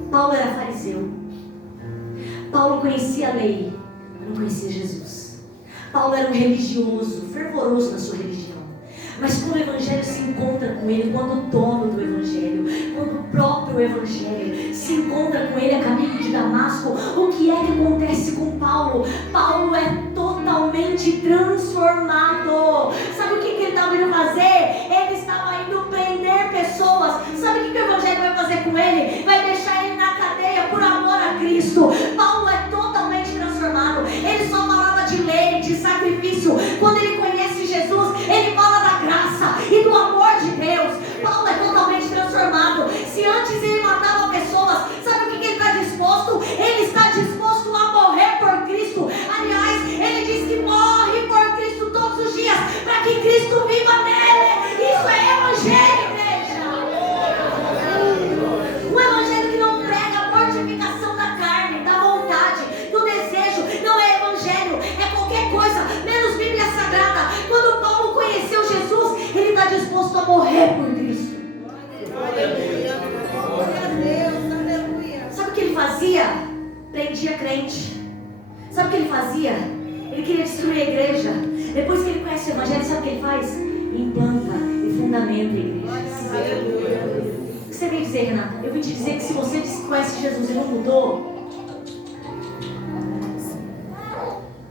Paulo era fariseu. Paulo conhecia a lei, mas não conhecia Jesus. Paulo era um religioso, fervoroso na sua religião. Mas quando o evangelho se encontra com ele, quando o dono do evangelho, quando o próprio evangelho se encontra com ele a caminho de Damasco, o que é que acontece com Paulo? Paulo é totalmente transformado. Sabe o que ele estava indo fazer? Ele estava indo prender pessoas. Sabe o que o evangelho vai fazer com ele? Vai deixar ele na cadeia por amor a Cristo. Paulo é totalmente transformado. Ele só falava de lei, de sacrifício. Quando ele conhece Jesus, ele fala da graça e do amor de Deus. Paulo é totalmente transformado. Se antes ele matava pessoas, sabe o que ele está disposto? Ele está disposto a morrer por Cristo. Aliás, ele diz que morre por Cristo todos os dias, para que Cristo viva nele. Isso é evangelho, igreja. Um evangelho que não prega a mortificação da carne, da vontade, do desejo. Não é evangelho, é qualquer coisa, menos Bíblia Sagrada. Quando Paulo conheceu Jesus, ele está disposto a morrer por Cristo. Sabe o que ele fazia? Prendia crente. Sabe o que ele fazia? Ele queria destruir a igreja. Depois que ele conhece o evangelho, sabe o que ele faz? implanta e fundamenta a igreja. O que você veio dizer, Renata? Eu vim te dizer que se você disse que conhece Jesus e não mudou,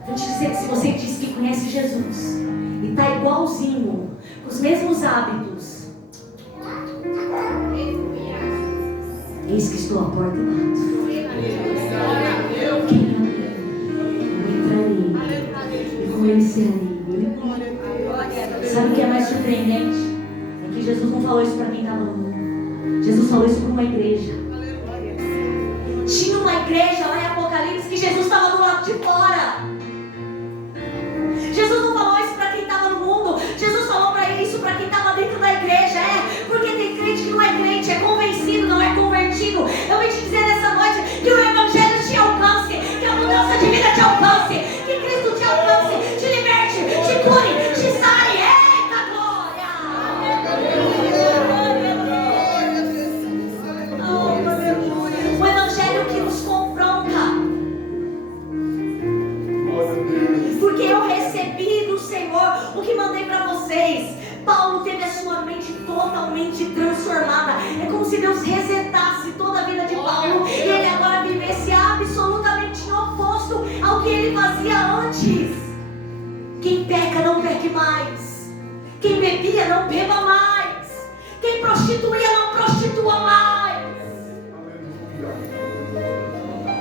eu vim te dizer que se você disse que conhece Jesus e está igualzinho, com os mesmos hábitos, eis que estou à porta e bato. Quem abrir, eu entrarei e com ele serei. Sabe o que é mais surpreendente? É que Jesus não falou isso para quem estava no mundo. Jesus falou isso para uma igreja. Tinha uma igreja lá em Apocalipse que Jesus estava do lado de fora. Jesus não falou isso para quem estava no mundo. Jesus falou isso para quem estava dentro da igreja. Porque tem crente que não é crente, é convencido, não é convertido. Eu vim te dizer nessa noite que o Evangelho te alcance, que a mudança de vida te alcance, que Cristo te alcance, te liberte, te cure, te sare. Eita glória! O Evangelho que nos confronta. Porque eu recebi do Senhor o que mandei para vocês. Paulo teve a sua mente totalmente transformada. É como se Deus resetasse toda a vida de Paulo e ele agora vivesse absolutamente oposto ao que ele fazia antes. Quem peca não peque mais. Quem bebia não beba mais. Quem prostituía não prostitua mais.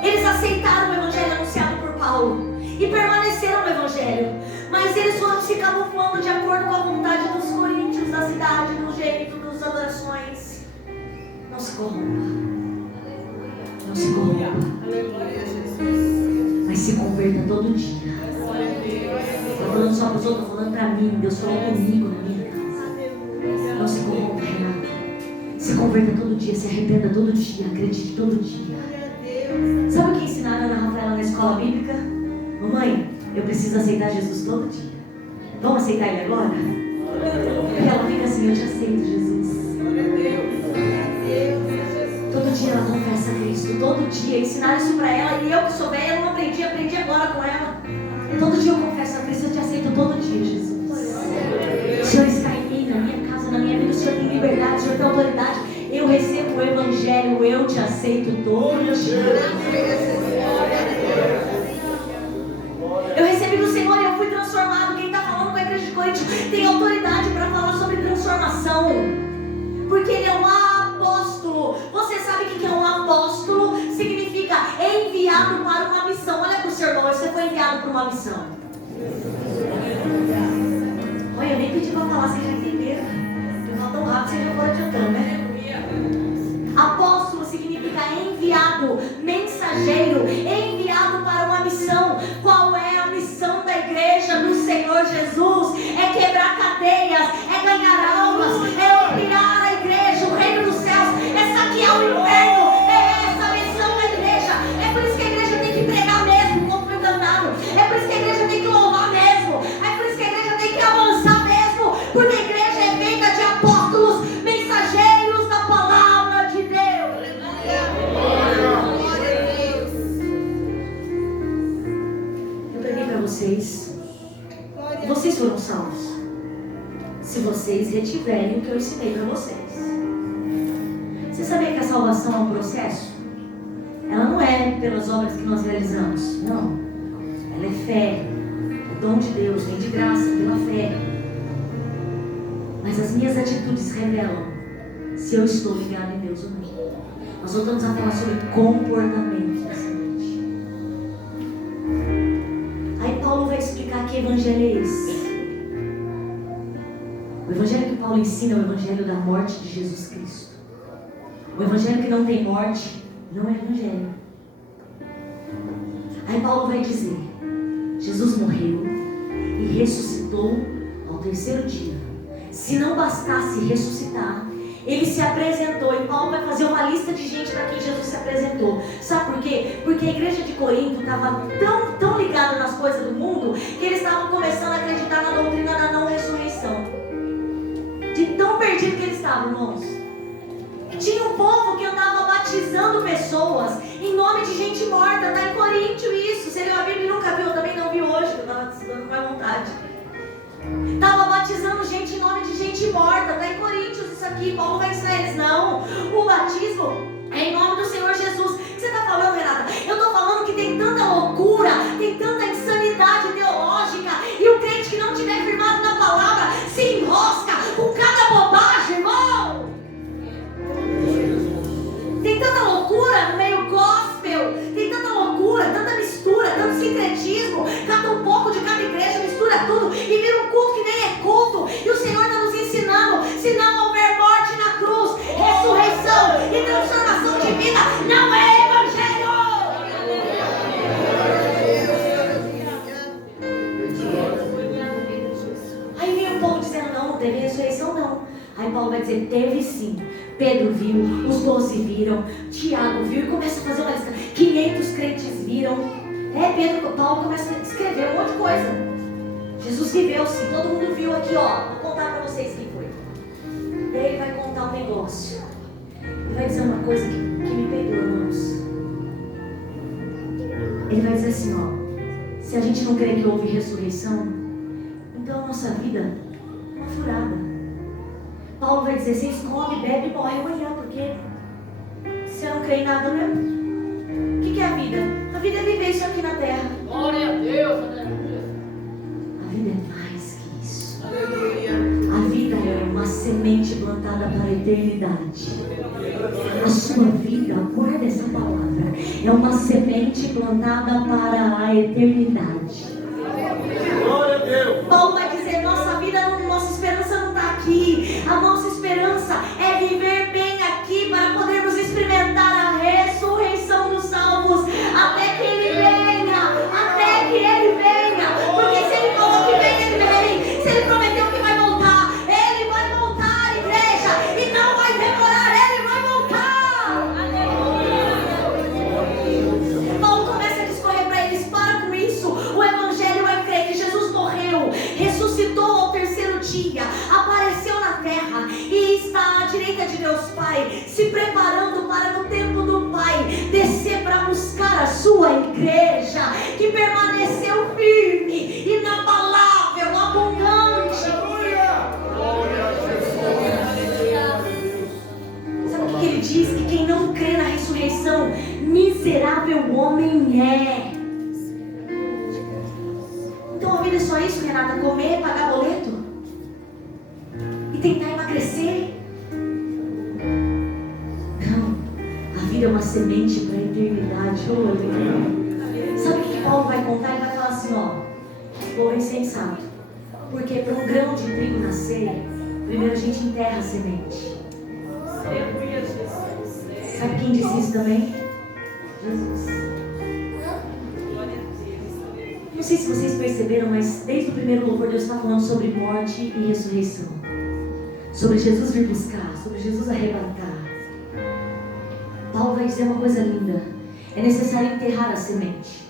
Eles aceitaram o Evangelho anunciado por Paulo e permaneceram no Evangelho, mas eles foram se camuflando de acordo com a vontade dos coríntios da cidade, dos jeitos, das adorações. Não se corrompa. Não se corrompa. Mas se converta todo dia. Estou falando só para os outros, estou falando para mim. Deus falou comigo na minha casa. Não se corrompa, Renata. Se converta todo dia, se arrependa todo dia, acredite todo dia. Sabe o que ensinaram a Ana Rafaela na escola bíblica? Mamãe, eu preciso aceitar Jesus todo dia. Vamos aceitar Ele agora? E ela fica assim, eu te aceito, Jesus. Todo dia ela confessa a Cristo. Todo dia ensinaram isso pra ela. E eu que sou velha, não aprendi agora com ela. Todo dia eu confesso a Cristo, eu te aceito todo dia, Jesus. O Senhor está em mim, na minha casa, na minha vida. O Senhor tem liberdade, o Senhor tem autoridade. Eu recebo o Evangelho, eu te aceito todo dia. Eu recebi do Senhor e eu fui transformado. Quem está falando com a igreja de Corinto tem autoridade para falar sobre transformação. Porque ele é um apóstolo. Você sabe o que é um apóstolo? Significa enviado para uma missão. Olha para o seu irmão, você foi enviado para uma missão. Olha, eu nem pedi para falar, vocês já entenderam. Eu falo tão rápido, vocês já foram adiantando, né? Apóstolo significa enviado, mensageiro, enviado para uma missão. Qual é a missão da igreja do Senhor Jesus? É quebrar cadeias, é ganhar almas, é ampliar a igreja, o reino dos céus, é saquear o inferno. É essa a missão da igreja. É por isso que a igreja tem que pregar mesmo, como foi cantado. É por isso que a igreja tem que louvar mesmo. É por isso que a igreja tem que avançar mesmo. Porque a igreja é feita de apóstolos, mensageiros da palavra de Deus. Eu preguei para vocês. Vocês foram salvos se vocês retiverem o que eu ensinei para vocês. Você sabia que a salvação é um processo? Ela não é pelas obras que nós realizamos. Não. Ela é fé. É dom de Deus. Vem de graça, pela fé. Mas as minhas atitudes revelam se eu estou ligado em Deus ou não. Nós voltamos a falar sobre comportamento nessa noite. Aí Paulo vai explicar que evangelho é esse. O evangelho que Paulo ensina é o evangelho da morte de Jesus Cristo. O evangelho que não tem morte não é evangelho. Aí Paulo vai dizer: Jesus morreu e ressuscitou ao terceiro dia. Se não bastasse ressuscitar, ele se apresentou. E Paulo vai fazer uma lista de gente para quem Jesus se apresentou. Sabe por quê? Porque a igreja de Corinto estava tão ligada nas coisas do mundo que eles estavam começando a acreditar na doutrina da não ressurreição. De tão perdido que eles estavam, irmãos. Tinha um povo que andava batizando pessoas em nome de gente morta. Está em Coríntio isso. Você leu a Bíblia e nunca viu? Eu também não vi hoje, eu estava estudando com a vontade. Estava batizando gente em nome aqui. Paulo vai ensinar eles, não. O batismo é em nome do Senhor Jesus. O que você está falando, Renata? Eu estou falando que tem tanta loucura, tem tanta insanidade teológica, e o crente que não estiver firmado na palavra se enrosca com cada bobagem, irmão. Tem tanta loucura no meio gospel, tem tanta loucura, tanta mistura, tanto sincretismo, cata um pouco de cada igreja, mistura tudo e vira um culto que nem é culto. E o Senhor está nos ensinando: se não houver morte na cruz, ressurreição e transformação de vida, não é evangelho. Aí vem o povo dizendo: não teve ressurreição, não. Aí Paulo vai dizer: teve sim. Pedro viu, os 12 viram, Tiago viu, e começa a fazer uma lista. 500 crentes viram. Paulo começa a escrever um monte de coisa. Jesus viveu sim, todo mundo viu aqui, ó. Vou contar para vocês quem foi. E aí ele vai contar um negócio. Ele vai dizer uma coisa que me pegou, irmãos. Ele vai dizer assim, ó: se a gente não crê que houve ressurreição, então a nossa vida é uma furada. Paulo vai dizer: vocês comem, bebem e morrem amanhã, porque você não crê em nada mesmo. O que é a vida? A vida é viver isso aqui na terra. Glória a Deus, aleluia. A vida é mais que isso. A vida é uma semente plantada para a eternidade. A sua vida, guarda essa palavra, é uma semente plantada para a eternidade. Glória a Deus. Paulo vai dizer: nossa vida, nossa esperança não está aqui. A nossa esperança é viver bem aqui para podermos experimentar a ressurreição dos salvos até que Ele venha. Até que Ele venha. Porque se Ele falou que vem, Ele vem. Se Ele prometeu que vai voltar, Ele vai voltar, igreja. E não vai demorar, Ele vai voltar. Paulo começa a discorrer para eles: para com isso. O evangelho é crer que Jesus morreu, ressuscitou ao terceiro dia, apareceu na terra e está à direita de Deus Pai, se preparando para no tempo do Pai descer para buscar a sua igreja, que permaneceu firme, inabalável, abundante. Sabe o que ele diz? Que quem não crê na ressurreição, miserável homem é. Então a vida é só isso, Renata? Comer, pagar boleto e tentar emagrecer? Não. A vida é uma semente para a eternidade. Sabe o que Paulo vai contar? Ele vai falar assim, ó: povo insensato, porque para um grão de trigo nascer, primeiro a gente enterra a semente. Sabe quem disse isso também? Jesus. Não sei se vocês perceberam, mas desde o primeiro louvor Deus está falando sobre morte e ressurreição, sobre Jesus vir buscar, sobre Jesus arrebatar. Paulo vai dizer uma coisa linda: é necessário enterrar a semente.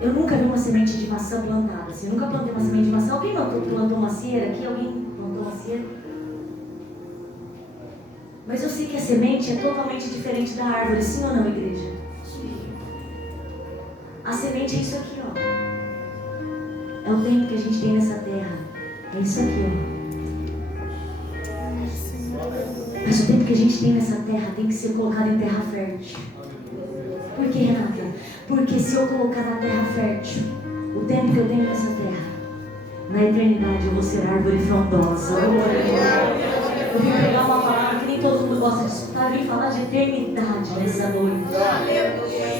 Eu nunca vi uma semente de maçã plantada assim. Eu nunca plantei uma semente de maçã. Alguém plantou macieira aqui? Alguém plantou macieira? Mas eu sei que a semente é totalmente diferente da árvore, sim ou não, igreja? A semente é isso aqui, ó. É o tempo que a gente tem nessa terra. É isso aqui, ó. Mas o tempo que a gente tem nessa terra tem que ser colocado em terra fértil. Por que, Renata? Porque se eu colocar na terra fértil o tempo que eu tenho nessa terra, na eternidade eu vou ser árvore frondosa. Eu vim pegar uma palavra que nem todo mundo gosta de escutar. Eu vim falar de eternidade nessa noite.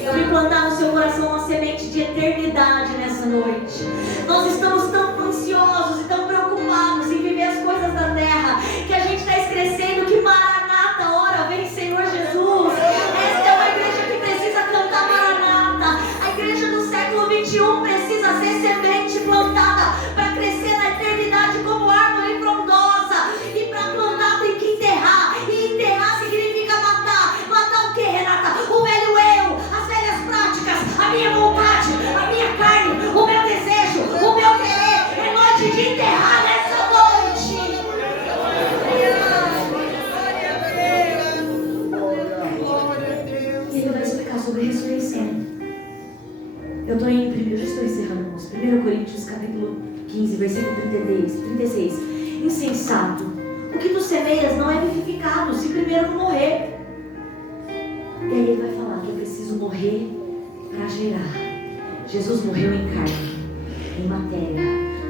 Eu vim plantar no seu coração uma semente de eternidade nessa noite. Nós estamos tão ansiosos e tão preocupados em viver as coisas da terra, que a gente está esquecendo que Maranata, ora vem Senhor Jesus. Esta é uma igreja que precisa cantar Maranata. A igreja do século 21 precisa ser semente plantada para crescer na eternidade como árvore frondosa. E para plantar tem que enterrar. E enterrar significa matar. Matar o que, Renata? O velho eu, as velhas práticas, a minha vontade, a minha carne, o meu desejo, o meu querer. É noite de enterrar nessa noite. E ele vai explicar sobre ressurreição. Eu já estou encerrando, irmãos. 1 Coríntios capítulo 15, versículo 36. Insensato. O que tu semeias não é vivificado se primeiro não morrer. E aí ele vai falar que eu preciso morrer para gerar. Jesus morreu em carne, em matéria,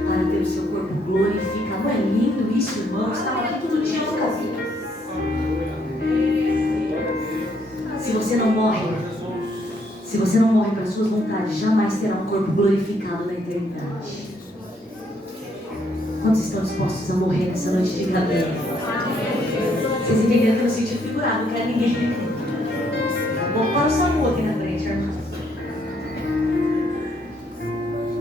para ter o seu corpo glorificado. Não é lindo isso, irmãos? Estava aqui todo dia no caminho. Se você não morre para as suas vontades, jamais terá um corpo glorificado na eternidade. Quantos estão dispostos a morrer nessa noite de gravidez? Vocês entenderam que eu senti figurado, não quero ninguém. Vamos para o Samu aqui na frente, irmão.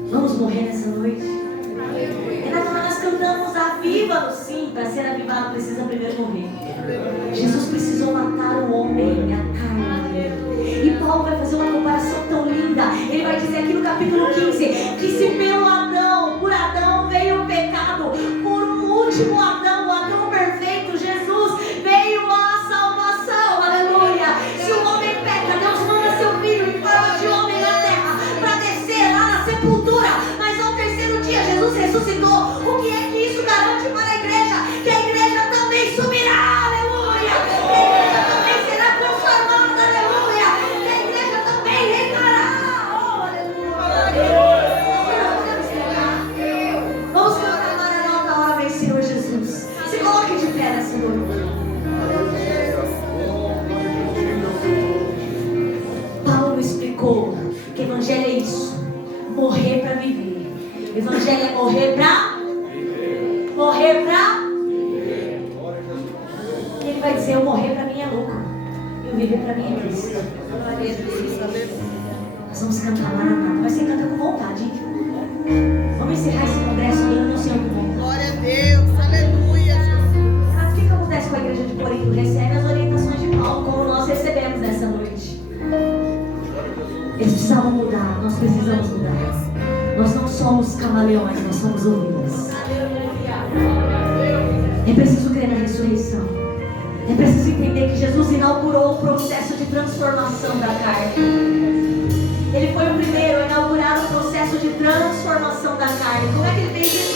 Vamos morrer nessa noite? E nós cantamos aviva-nos, sim. Para ser avivado precisa primeiro morrer. Jesus precisou matar o homem, a carne. E Paulo vai fazer uma comparação tão linda. Ele vai dizer aqui no capítulo 15 que se pelo Adão, por Adão veio o pecado, por um último Adão, o Adão perfeito, Jesus, veio a salvação. Aleluia. Se o homem peca, Deus manda seu filho em forma de homem na terra para descer lá na sepultura. Mas ao terceiro dia Jesus ressuscitou. O que é que isso garante para a igreja? Que a igreja também subirá. Aleluia. Que a igreja também será transformada. Aleluia. Que a igreja também reinará. Oh, aleluia. Vamos cantar Maranata, hora vem Senhor Jesus. Se coloque de pé nessa noite. Paulo explicou que evangelho é isso. Morrer para viver. Evangelho é morrer para e ele vai dizer, eu morrer para mim é lucro, eu viver para mim é Cristo. Nós vamos cantar Maranata, mas você canta com vontade, hein? Vamos encerrar esse congresso orando ao Senhor com vontade. Glória a Deus, aleluia. O que acontece com a igreja de Corinto? Recebe as orientações de Paulo, como nós recebemos nessa noite. Eles precisavam mudar, nós precisamos mudar. Nós não somos camaleões, nós somos ovelhas. É preciso crer na ressurreição. É preciso entender que Jesus inaugurou o processo de transformação da carne. Ele foi o primeiro a inaugurar o processo de transformação da carne. Como é que ele fez isso?